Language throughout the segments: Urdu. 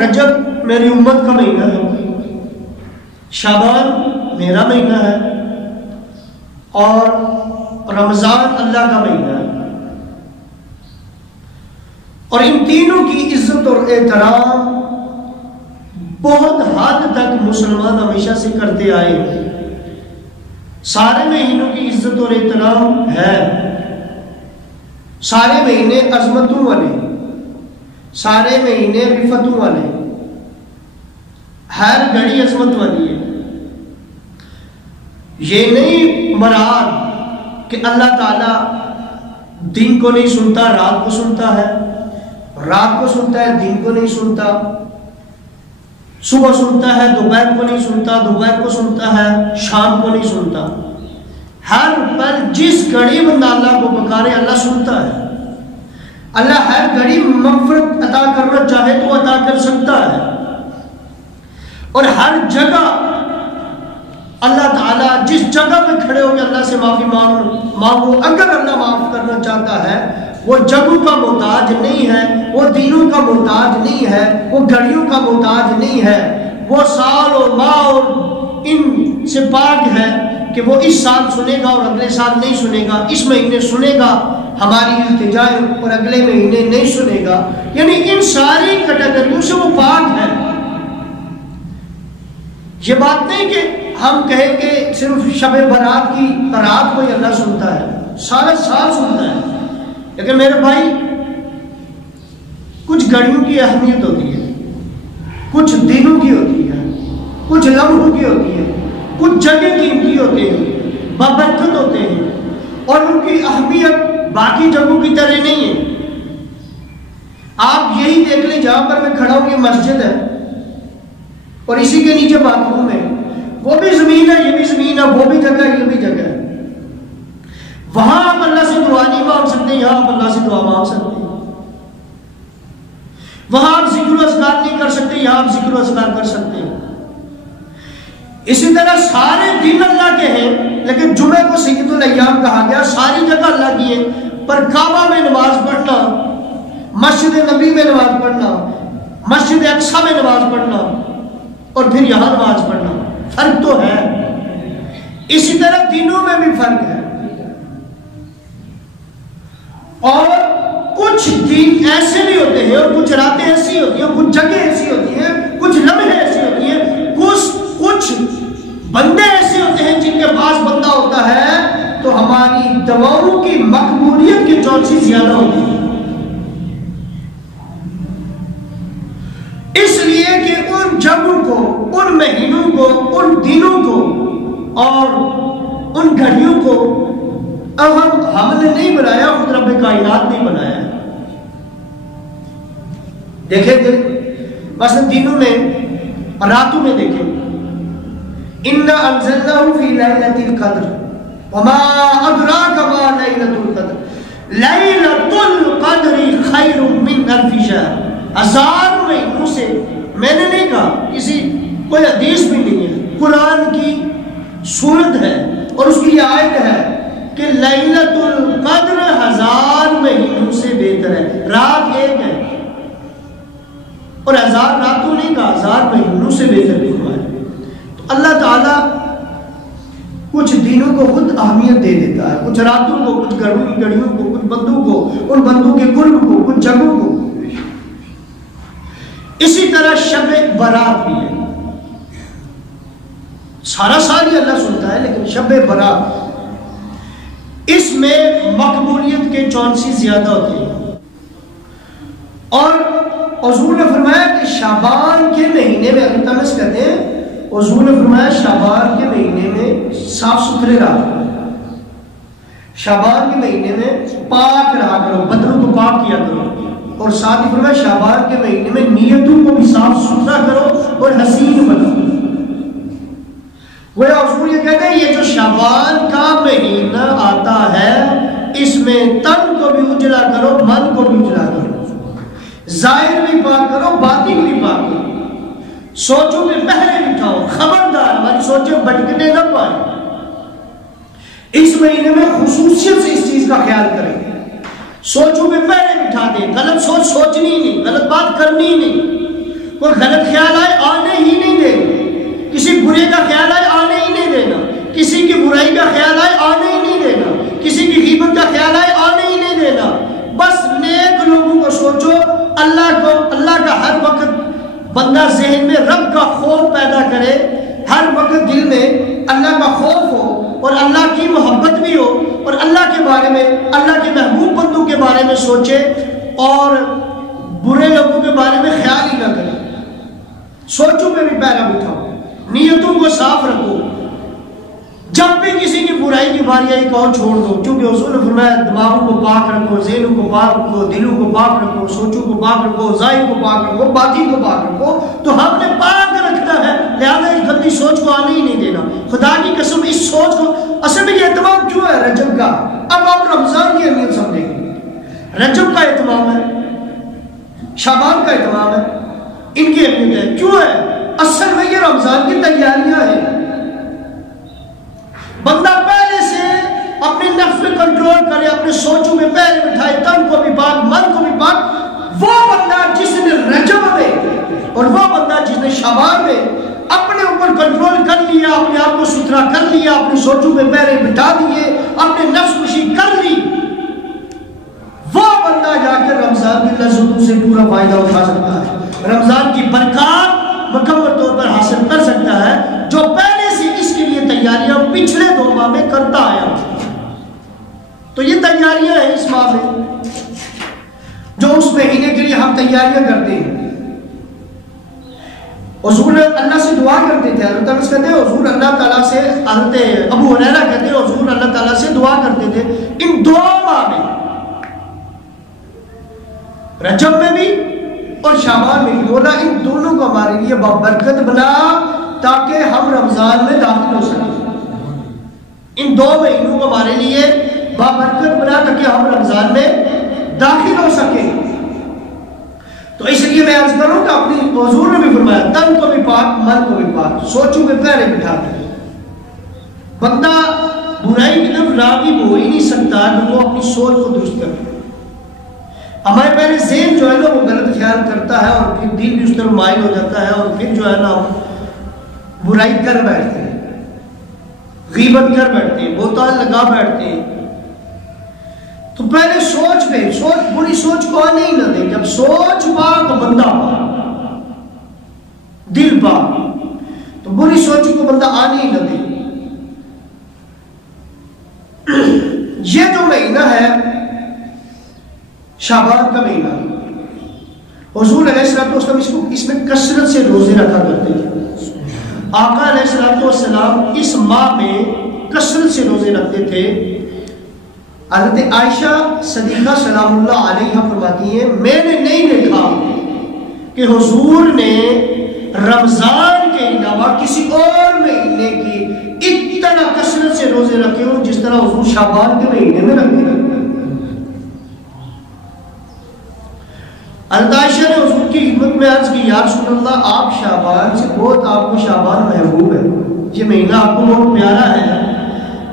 رجب میری امت کا مہینہ ہے، شعبان میرا مہینہ ہے، اور رمضان اللہ کا مہینہ ہے. اور ان تینوں کی عزت اور احترام بہت حد تک مسلمان ہمیشہ سے کرتے آئے ہیں. سارے مہینوں کی عزت اور احترام ہے. سارے مہینے عظمتوں والے، سارے مہینے رفتوں والے، ہر گھڑی عظمت والی ہے. یہ نہیں مراد کہ اللہ تعالیٰ دن کو نہیں سنتا رات کو سنتا ہے، رات کو سنتا ہے دن کو نہیں سنتا، صبح سنتا ہے دوپہر کو نہیں سنتا، دوپہر کو سنتا ہے شام کو نہیں سنتا. ہر پر جس گھڑی بندہ اللہ کو پکارے اللہ سنتا ہے. اللہ ہر گھڑی مغفرت عطا کرنا چاہے تو عطا کر سکتا ہے. اور ہر جگہ اللہ تعالیٰ جس جگہ پہ کھڑے ہو کے اللہ سے معافی مانگو، اگر اللہ معاف کرنا چاہتا ہے، وہ جگہوں کا محتاج نہیں ہے، وہ دنوں کا محتاج نہیں ہے، وہ گھڑیوں کا محتاج نہیں ہے. وہ سال اور ماہ اور ان سے پاک ہے کہ وہ اس سال سنے گا اور اگلے سال نہیں سنے گا، اس مہینے سنے گا ہماری التجائیں اور اگلے مہینے نہیں سنے گا. یعنی ان ساری کیٹیگریوں سے وہ پاک ہے. یہ بات نہیں کہ ہم کہیں کہ صرف شب برات کی رات کو ہی اللہ سنتا ہے، سارا سال سنتا ہے. لیکن میرے بھائی کچھ گھڑیوں کی اہمیت ہوتی ہے، کچھ دنوں کی ہوتی ہے، کچھ لمحوں کی ہوتی ہے، کچھ جگہ قیمتی ہوتے ہیں، بابرکت ہوتے ہیں، اور ان کی اہمیت باقی جگہوں کی طرح نہیں ہے. آپ یہی دیکھ لیں جہاں پر میں کھڑا ہوں یہ مسجد ہے اور اسی کے نیچے باتھ روم ہے، وہ بھی زمین ہے یہ بھی زمین ہے، وہ بھی جگہ ہے یہ بھی جگہ ہے. وہاں آپ اللہ سے دعا نہیں مانگ سکتے، یہاں آپ اللہ سے دعا مانگ سکتے ہیں. وہاں آپ ذکر و اذکار نہیں کر سکتے، یہاں آپ ذکر و اذکار کر سکتے ہیں. اسی طرح سارے دن اللہ کے ہیں، لیکن جمعے کو سید الایام کہا گیا. ساری جگہ اللہ کی ہے، پر کعبہ میں نماز پڑھنا، مسجد نبی میں نماز پڑھنا، مسجد اقصی میں نماز پڑھنا اور پھر یہاں نماز پڑھنا فرق تو ہے. اسی طرح دنوں میں بھی فرق ہے. اور کچھ دن ایسے بھی ہوتے ہیں اور کچھ راتیں ایسی ہوتی ہیں، کچھ جگہ ایسی ہوتی ہیں، کچھ لمحے ایسی ہوتی ہیں، کچھ بندے ایسے ہوتے ہیں جن کے پاس بندہ ہوتا ہے تو ہماری دعاؤں کی مقبولیت کی چانسز زیادہ ہوتی ہے. اس لیے کہ ان جگہوں کو، ان مہینوں کو، ان دنوں کو اور ان گھڑیوں کو ہم نے نہیں بنایا، خود رب کائنات نہیں بنایا. دیکھیں مثلا دنوں میں راتوں میں دیکھیں، اِنَّا أَنزَلْنَاهُ فِي لَيْلَةِ الْقَدْرِ وَمَا أَدْرَاكَ مَا لَيْلَةُ الْقَدْرِ لَيْلَةُ الْقَدْرِ خَيْرٌ مِّنْ أَلْفِ شَهْرٍ. 1000 مہینوں سے میں نے نہیں کہا، کسی کوئی حدیث بھی نہیں ہے، قرآن کی سورت ہے اور اس کی یہ آیت ہے کہ لیلۃ القدر 1000 مہینوں سے بہتر ہے. رات ایک ہے اور 1000 راتوں نہیں کہا، 1000 مہینوں سے بہتر بھی ہوا ہے. تو اللہ تعالیٰ کچھ دنوں کو خود اہمیت دے دیتا ہے، کچھ راتوں کو، کچھ گھڑیوں کو، کچھ بندوں کو، ان بندوں کے قرب کو، کچھ جگہوں کو. اسی طرح شب برات بھی ہے. سارا سال ہی اللہ سنتا ہے، لیکن شب برات اس میں مقبولیت کے چانسز زیادہ ہوتے ہیں. اور حضور نے فرمایا کہ شعبان کے مہینے میں، التمس کہتے ہیں، حضور نے فرمایا شعبان کے مہینے میں صاف ستھرے رہا، شعبان کے مہینے میں پاک رہا کرو، بدنوں کو پاک کیا کرو. اور ساتھ ہی فرمایا شعبان کے مہینے میں نیتوں کو بھی صاف ستھرا کرو اور حسین بنو. وہ حضور یہ کہتے ہیں یہ جو شعبان کا مہینہ آتا ہے اس میں تن کو بھی اجلا کرو، من کو بھی اجلا کرو، ظاہر بھی پاک کرو، باطن بھی پاک کرو. سوچوں میں پہلے بٹھاؤ، خبردار ہماری سوچیں بھٹکنے نہ پائیں. اس مہینے میں خصوصیت سے اس چیز کا خیال کریں، سوچوں میں پہلے بٹھا دیں. غلط سوچ سوچنی نہیں، غلط بات کرنی نہیں. کوئی غلط خیال آئے آنے ہی نہیں دینا، کسی برے کا خیال آئے آنے ہی نہیں دینا، کسی کی برائی کا خیال آئے آنے ہی نہیں دینا، کسی کی غیبت کا خیال آئے آنے ہی نہیں دینا۔ بس نیک لوگوں کو سوچو، اللہ کا ہر وقت بندہ ذہن میں رب کا خوف پیدا کرے، ہر وقت دل میں اللہ کا خوف ہو اور اللہ کی محبت بھی ہو، اور اللہ کے بارے میں، اللہ کے محبوب بندوں کے بارے میں سوچے اور برے لوگوں کے بارے میں خیال ہی نہ کرے۔ سوچوں میں بھی پیرا بٹھاؤ، نیتوں کو صاف رکھو، جب بھی کسی کی برائی کی باری آئی کہو چھوڑ دو، چونکہ حضور نے فرمایا دماغوں کو پاک رکھو، ذہنوں کو پاک رکھو، دلوں کو پاک رکھو، سوچوں کو پاک رکھو، ظاہر کو پاک رکھو، باطن کو پاک رکھو۔ تو ہم نے پاک رکھنا ہے، لہذا اس گندی سوچ کو آنے ہی نہیں دینا۔ خدا کی قسم اس سوچ کو اصل میں یہ اہتمام کیوں ہے رجب کا؟ اب آپ رمضان کی اہمیت سمجھیں گے۔ رجب کا اہتمام ہے، شعبان کا اہتمام ہے، ان کی اہمیت ہے، کیوں ہے؟ اصل میں یہ رمضان کی تیاریاں ہیں۔ بندہ پہلے سے اپنے نفس میں کنٹرول کرے، اپنے سوچوں میں پہلے بٹھائے، تن کو بھی پاک، من کو بھی پاک۔ وہ بندہ جس نے رجب میں اور وہ بندہ جس نے شعبان میں اپنے اوپر کنٹرول کر لیا، اپنے آپ کو ستھرا کر لیا، اپنی سوچوں میں پہلے بٹھا دیے، اپنے نفس کشی کر لی، وہ بندہ جا کے رمضان کی لذتوں سے پورا فائدہ اٹھا سکتا ہے، رمضان کی برکات مکمل طور پر حاصل کر سکتا ہے، جو پہلے سے اس کے لیے تیاریاں پچھلے 2 ماہ میں کرتا آیا۔ تو یہ تیاریاں ہیں اس ماہ میں، جو اس مہینے کے لیے ہم تیاریاں کرتے ہیں۔ حضور اللہ سے دعا کرتے تھے، حضرت انس کہتے ہیں حضور اللہ تعالیٰ سے، حضرت ابو ہریرہ کہتے ہیں حضور اللہ تعالیٰ سے دعا کرتے تھے ان 2 ماہ میں، رجب میں بھی اور شعبان میں بھی، مولا ان دونوں کو ہمارے لیے بابرکت بنا تاکہ ہم رمضان میں داخل ہو سکیں۔ ان 2 مہینوں کو ہمارے لیے بابرکت بنا تاکہ ہم رمضان میں داخل ہو سکیں۔ تو اس لیے میں عرض کروں کہ اپنی حضور نے بھی فرمایا تن کو بھی پاک، من کو بھی پاک، سوچوں میں پہلے بٹھا دے۔ بندہ برائی کی طرف راغب ہو ہی نہیں سکتا کہ وہ اپنی سوچ کو درست کرے۔ ہمارے پہلے ذہن جو ہے نا وہ غلط خیال کرتا ہے اور پھر دل بھی اس طرف مائل ہو جاتا ہے، اور پھر جو ہے نا برائی کر بیٹھتے ہیں، غیبت کر بیٹھتے ہیں، بہتان لگا بیٹھتے ہیں۔ تو پہلے سوچ پہ بری سوچ کو آنے ہی نہ دیں۔ جب سوچ پاک بندہ پاک، دل پاک، تو بری سوچ کو بندہ آنے ہی نہ دے۔ یہ جو مہینہ ہے شعبان کا مہینہ، حضور علیہ السلام اس میں کثرت سے روزے رکھا کرتے تھے۔ آقا علیہ السلام اس ماہ میں کثرت سے روزے رکھتے تھے۔ حضرت عائشہ صدیقہ سلام اللہ علیہا فرماتی ہیں میں نے نہیں دیکھا کہ حضور نے رمضان کے علاوہ کسی اور مہینے کی اتنا کثرت سے روزے رکھے ہوں جس طرح حضور شعبان کے مہینے میں رکھتے ہیں۔ حضرت عائشہ نے حضور کی خدمت میں عرض کی یا رسول اللہ آپ شعبان سے بہت، آپ کو شعبان محبوب ہے، یہ مہینہ آپ کو بہت پیارا ہے،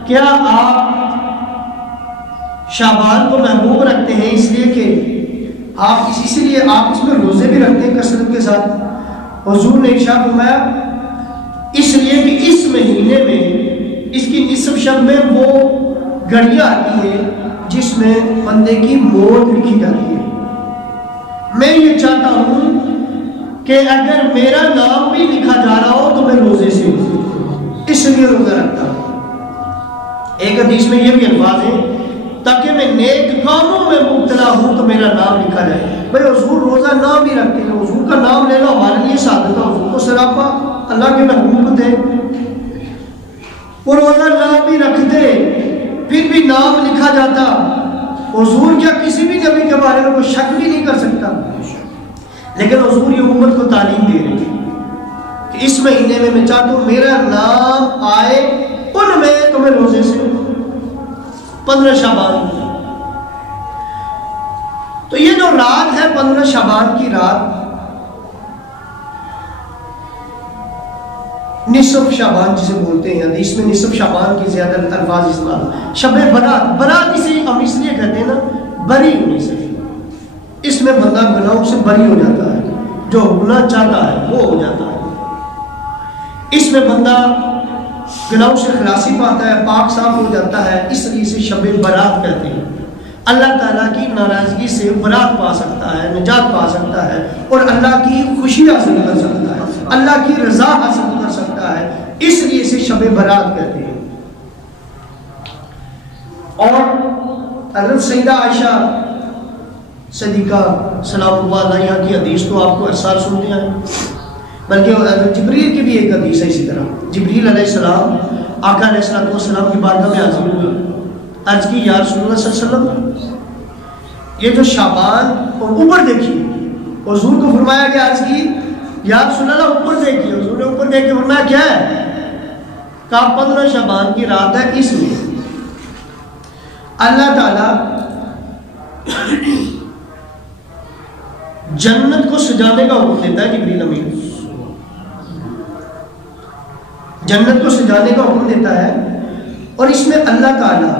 کیا آپ شعبان کو محبوب رکھتے ہیں اس لیے کہ آپ اس میں روزے بھی رکھتے ہیں کثرت کے ساتھ؟ حضور نے ارشاد فرمایا اس لیے کہ اس مہینے میں اس کی نصف شب میں وہ گھڑیاں آتی ہیں جس میں بندے کی موت لکھی جاتی ہے۔ میں یہ چاہتا ہوں کہ اگر میرا نام بھی لکھا جا رہا ہو تو میں روزے سے اس لیے روزہ رکھتا ہوں۔ ایک حدیث میں یہ بھی الفاظ ہیں تاکہ میں نیک کاموں میں مبتلا ہوں تو میرا نام لکھا جائے۔ بھائی حضور روزہ نام ہی رکھتے ہیں، حضور کا نام لے لو ہمارے لیے سعادت ہے، حضور کو سراپا اللہ کے محبوب تھے، وہ روزہ نام بھی رکھتے پھر بھی نام لکھا جاتا۔ حضور کیا کسی بھی نبی کے بارے میں کوئی شک بھی نہیں کر سکتا، لیکن حضور یہ امت کو تعلیم دے رہے ہیں کہ اس مہینے میں میں چاہتا ہوں میرا نام آئے ان میں تو میں روزے سے 15 شعبان۔ تو یہ جو رات ہے 15 شعبان کی رات، نصف شعبان جسے بولتے ہیں، حدیث میں نصف شعبان کی زیادہ الفاظ استعمال، شب برات اسے ہم اس لیے کہتے ہیں نا بری ہونے سے، اس میں بندہ گناہوں سے بری ہو جاتا ہے۔ جو ہونا چاہتا ہے وہ ہو جاتا ہے۔ اس میں بندہ گناہوں سے خلاصی پاتا ہے، پاک صاف ہو جاتا ہے، اس لیے اسے شب برات کہتے ہیں۔ اللہ تعالیٰ کی ناراضگی سے برات پا سکتا ہے، نجات پا سکتا ہے، اور اللہ کی خوشی حاصل کر سکتا ہے، اللہ کی رضا حاصل کر سکتا ہے، اس لیے اسے شب برات کہتے ہیں۔ اور حضرت سیدہ عائشہ صدیقہ سلام اللہ علیہا کی حدیث تو آپ کو ارسال سنتے ہیں، بلکہ حضرت جبریل کی بھی ایک حدیث ہے اسی طرح۔ جبریل علیہ السلام آقا علیہ السلام کی بارگاہ میں حاضر ہوئے، عرض کی یا رسول اللہ صلی اللہ علیہ وسلم یہ جو شعبان اور اوپر دیکھیے، حضور کو فرمایا کہ عرض کی یا رسول اللہ اوپر دیکھیے، حضور نے اوپر دیکھ کے فرمایا کیا ہے؟ کہا 15 شعبان کی رات ہے، اس میں اللہ تعالیٰ جنت کو سجانے کا حکم دیتا ہے۔ جبریل امین جنت کو سجانے کا حکم دیتا ہے، اور اس میں اللہ تعالیٰ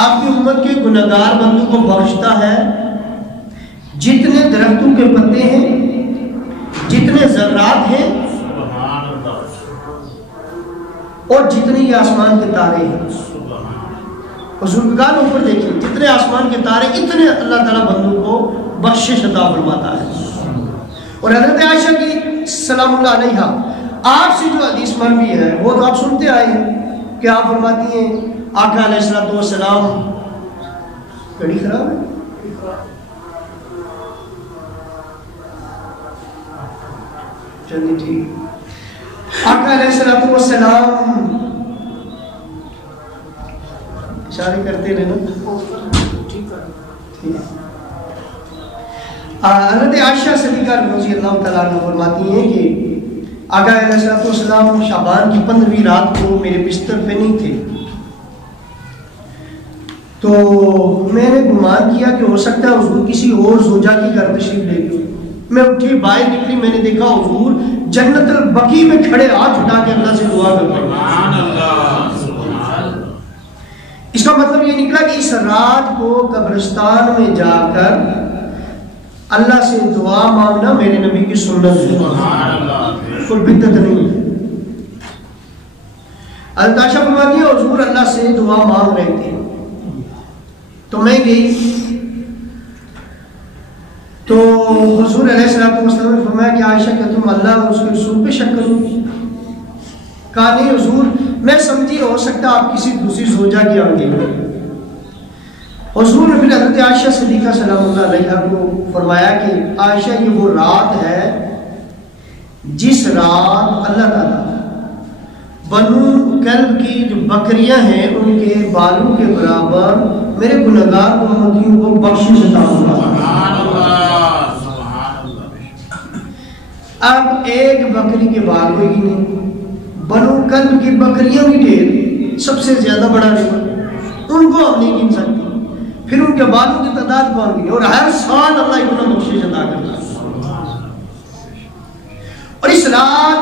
آپ کی امت کے گناہگار بندوں کو بخشتا ہے، جتنے درختوں کے پتے ہیں، جتنے ذرات ہیں، اور جتنے یہ آسمان کے تارے ہیں۔ حضور کا کہا اوپر دیکھیں، جتنے آسمان کے تارے اتنے اللہ تعالیٰ بندوں کو بخشش عطا فرماتا ہے۔ اور حضرت عائشہ کی سلام اللہ علیہا آپ سے جو حدیث مروی ہے وہ تو آپ سنتے آئے ہیں کہ آپ فرماتی ہیں آقا علیہ السلام گھڑی خراب ہے، چلیے ٹھیک، آقا علیہ السلام اشارے کرتے رہنا ٹھیک ہے۔ حضرت عائشہ صدیقہ رضی اللہ تعالیٰ عنہ فرماتی ہیں کہ آقا علیہ السلام شعبان کی 15ویں رات کو میرے بستر پہ نہیں تھے، تو میں نے گمان کیا کہ ہو سکتا ہے حضور کسی اور زوجہ کی گھر تشریف لے گئے۔ میں اٹھی باہر نکلی، میں نے دیکھا حضور جنت البقیع میں کھڑے ہاتھ اٹھا کے اللہ سے دعا کر رہے ہیں۔ اس کا مطلب یہ نکلا کہ اس رات کو قبرستان میں جا کر اللہ سے دعا مانگنا میرے نبی کی سنت ہے، کوئی بدعت نہیں ہے۔ حضرت عائشہ فرماتی ہے حضور اللہ سے دعا مانگ رہے تھے، تو میں گئی تو حضور علیہ السلام نے فرمایا کہ عائشہ کہ تم اللہ اور اس کے رسول پہ شک کرو؟ کہا نہیں حضور، میں سمجھی ہو سکتا آپ کسی دوسری زوجہ کی آگے ہوئی۔ حضور نے پھر حضرت عائشہ صدیقہ سلام اللہ علیہا کو فرمایا کہ عائشہ یہ وہ رات ہے جس رات اللہ تعالیٰ بنو کلب کی جو بکریاں ہیں ان کے بالوں کے برابر میرے گنہگار امتیوں کو بخشش عطا فرمایا۔ اب ایک بکری کے بال کوئی نہیں، بنو کلب کی بکریاں بھی ڈھیر، سب سے زیادہ بڑا ریور، ان کو ہم نہیں گن سکتے، پھر ان کے بالوں کی تعداد کون گنی؟ اور ہر سال اللہ اتنا بخشش عطا کرتا ہے۔ اور اس رات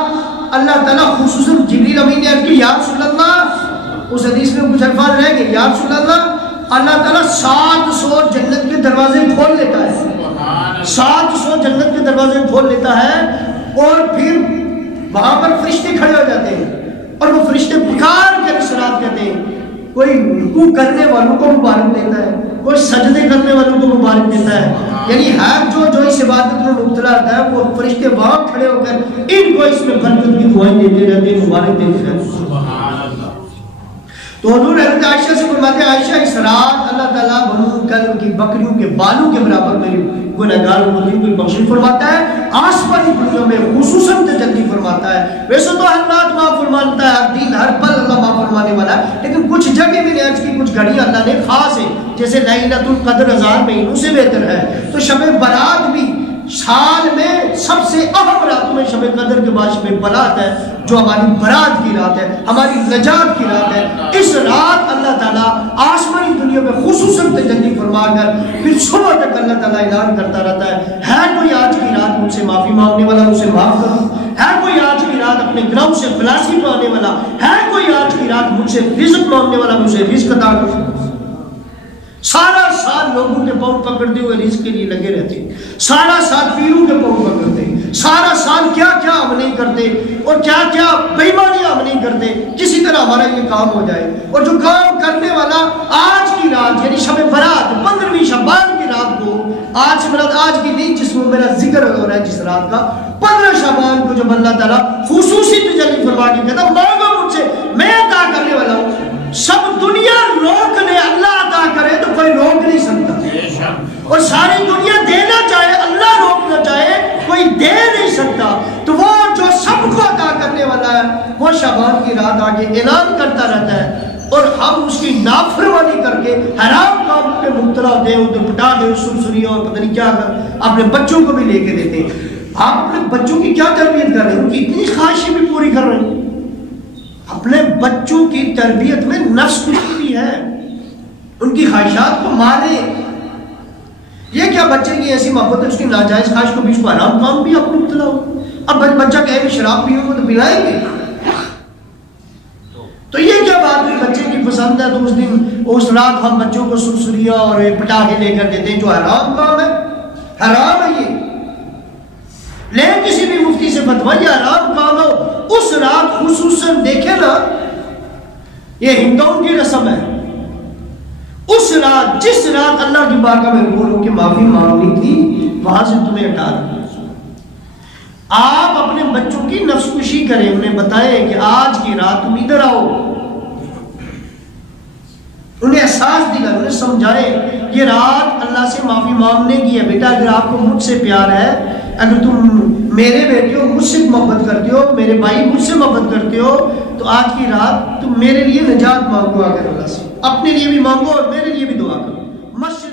اللہ تعالیٰ خصوصاً جبریل امین نے عرض کی یا رسول اللہ، اس حدیث میں کچھ الفاظ رہ گئے، یا رسول اللہ تعالیٰ 700 جنت کے دروازے کھول لیتا ہے، 700 جنت کے دروازے کھول لیتا ہے، اور پھر وہاں پر فرشتے کھڑے ہو جاتے ہیں، اور وہ فرشتے پکار کے اس رات کہتے ہیں، کوئی رکوع کرنے والوں کو مبارک دیتا ہے، کوئی سجدے کرنے والوں کو مبارک دیتا ہے، یعنی ہر جو اس عبادت میں مبتلا ہوتا ہے وہ فرشتے وہاں کھڑے ہو کر ان کو اس میں برکت کی دعائیں دیتے رہتے ہیں، مبارک دیتے رہتے ہیں۔ تو حضور حضرت عائشہ سے فرماتے ہیں عائشہ اس رات اللہ تعالیٰ بنو کلب کی بکریوں کے بالوں کے برابر میری گنہگار امتیوں کو بخشش فرماتا ہے، آسمانی دنیا میں خصوصاً تجلی فرماتا ہے۔ ویسے تو ہر رات معاف فرماتا ہے، ہر دن ہر پل اللہ معاف فرمانے والا ہے، لیکن کچھ جگہ میں نے عرض کی کچھ گھڑیاں اللہ نے خاص ہیں، جیسے لیلۃ القدر 1000 مہینوں سے بہتر ہے، تو شب برات بھی سال میں سب سے اہم راتوں میں شب قدر کے بعد شب برات ہے، جو ہماری برات کی رات ہے، ہماری نجات کی رات ہے۔ اس رات اللہ تعالیٰ آسمانی دنیا میں خصوصاً تجلی فرما کر پھر صبح تک اللہ تعالیٰ اعلان کرتا رہتا ہے کوئی آج کی رات مجھ سے معافی مانگنے والا مجھ سے معاف کرو، ہے کوئی آج کی رات اپنے گناہوں سے خلاصی پانے والا، ہے کوئی آج کی رات مجھ سے رزق مانگنے والا مجھ سے رزق عطا کرو۔ سارا سال لوگوں کے پاؤں پکڑتے ہوئے رزق کے لیے لگے رہتے، سارا سال پیروں کے پاؤں پکڑتے، سارا سال کیا کیا ہم نہیں کرتے اور کیا کیا بے ایمانیاں ہم نہیں کرتے کسی طرح ہمارا یہ کام ہو جائے. اور جو کام کرنے والا آج کی رات یعنی شب برات 15ویں شعبان کی رات کو، آج مراد آج کی نہیں جس میں میرا ذکر ہو رہا ہے جس رات کا 15 شعبان کو جب اللہ تعالیٰ خصوصی تجلی فرما کے کہتا مانگو مجھ سے میں عطا کرنے والا ہوں. سب دنیا روک لے اللہ عطا کرے تو کوئی روک نہیں سکتا، اور ساری دنیا دینا چاہے اللہ روکنا چاہے کوئی دے نہیں سکتا. تو وہ جو سب کو عطا کرنے والا ہے وہ شعبان کی رات آگے اعلان کرتا رہتا ہے، اور ہم اس کی نافرمانی کر کے حرام کام پہ مبتلا ہوتے ہیں، ادھر پٹا دے سرسریوں اور پتہ نہیں کیا کر اپنے بچوں کو بھی لے کے دیتے ہیں. آپ اپنے بچوں کی کیا تربیت کر رہے ہیں؟ ان کی اتنی خواہشیں بھی پوری کر رہے ہیں. اپنے بچوں کی تربیت میں نفس کشی بھی ہے، ان کی خواہشات کو مارے. یہ کیا بچے کی ایسی محبت ہے اس کی ناجائز خواہش کو بھی اس کو حرام کام بھی آپ مبتلا ہو. اب بچہ کہے کہ شراب پیو گے تو پلائیں گے، تو یہ کیا بات ہے بچے کی پسند ہے تو اس دن اس رات ہم بچوں کو سرسریاں اور پٹاخے لے کر دیتے ہیں جو حرام کام ہے. حرام ہے یہ. لے کسی بھی مفتی سے فتویٰ یہ حرام کام ہو اس رات خصوصاً دیکھے نا، یہ ہندوؤں کی رسم ہے. اس رات جس رات اللہ کی بارگاہ میں رو رو کے معافی مانگنی تھی وہاں سے تمہیں ہٹا دیا. آپ اپنے بچوں کی نفس کشی کریں، انہیں بتائیں کہ آج کی رات تم ادھر آؤ، انہیں احساس دلائیں، انہیں سمجھائیں یہ رات اللہ سے معافی مانگنے کی ہے. بیٹا اگر آپ کو مجھ سے پیار ہے، اگر تم میرے بیٹے ہو مجھ سے محبت کرتے ہو، میرے بھائی مجھ سے محبت کرتے ہو، تو آج کی رات تم میرے لیے نجات مانگو، اگر اللہ سے اپنے لیے بھی مانگو اور میرے لیے بھی دعا کرو. مسجد